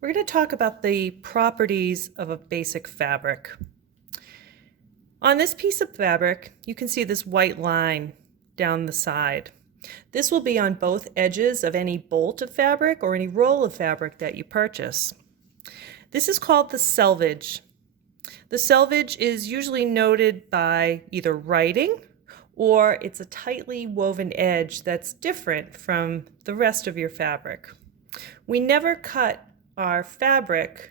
We're going to talk about the properties of a basic fabric. On this piece of fabric, you can see this white line down the side. This will be on both edges of any bolt of fabric or any roll of fabric that you purchase. This is called the selvage. The selvage is usually noted by either writing or it's a tightly woven edge that's different from the rest of your fabric. We never cut our fabric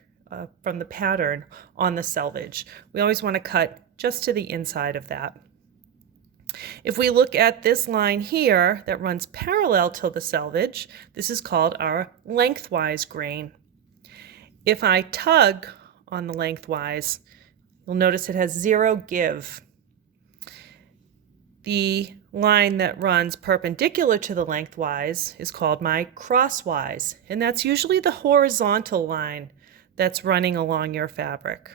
from the pattern on the selvage. We always want to cut just to the inside of that. If we look at this line here that runs parallel to the selvage, this is called our lengthwise grain. If I tug on the lengthwise, you'll notice it has zero give. The line that runs perpendicular to the lengthwise is called my crosswise, and that's usually the horizontal line that's running along your fabric.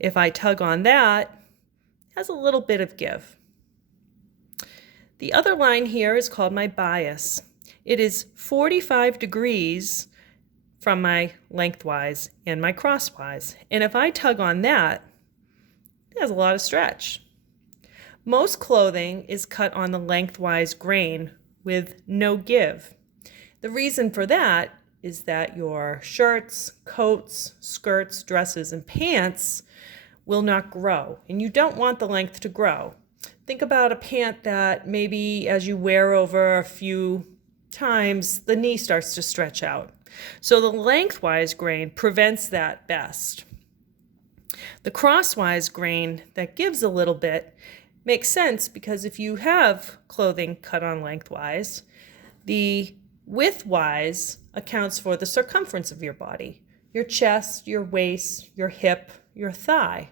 If I tug on that, it has a little bit of give. The other line here is called my bias. It is 45 degrees from my lengthwise and my crosswise, and if I tug on that, it has a lot of stretch. Most clothing is cut on the lengthwise grain with no give. The reason for that is that your shirts, coats, skirts, dresses, and pants will not grow, and you don't want the length to grow. Think about a pant that maybe as you wear over a few times, the knee starts to stretch out. So the lengthwise grain prevents that best. The crosswise grain that gives a little bit makes sense because if you have clothing cut on lengthwise, the widthwise accounts for the circumference of your body, your chest, your waist, your hip, your thigh.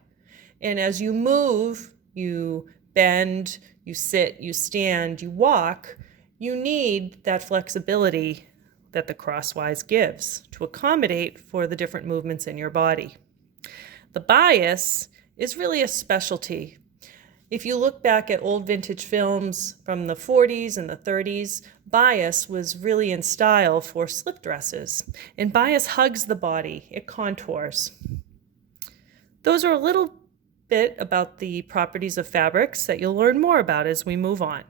And as you move, you bend, you sit, you stand, you walk, you need that flexibility that the crosswise gives to accommodate for the different movements in your body. The bias is really a specialty. If you look back at old vintage films from the 40s and the 30s, bias was really in style for slip dresses. And bias hugs the body, it contours. Those are a little bit about the properties of fabrics that you'll learn more about as we move on.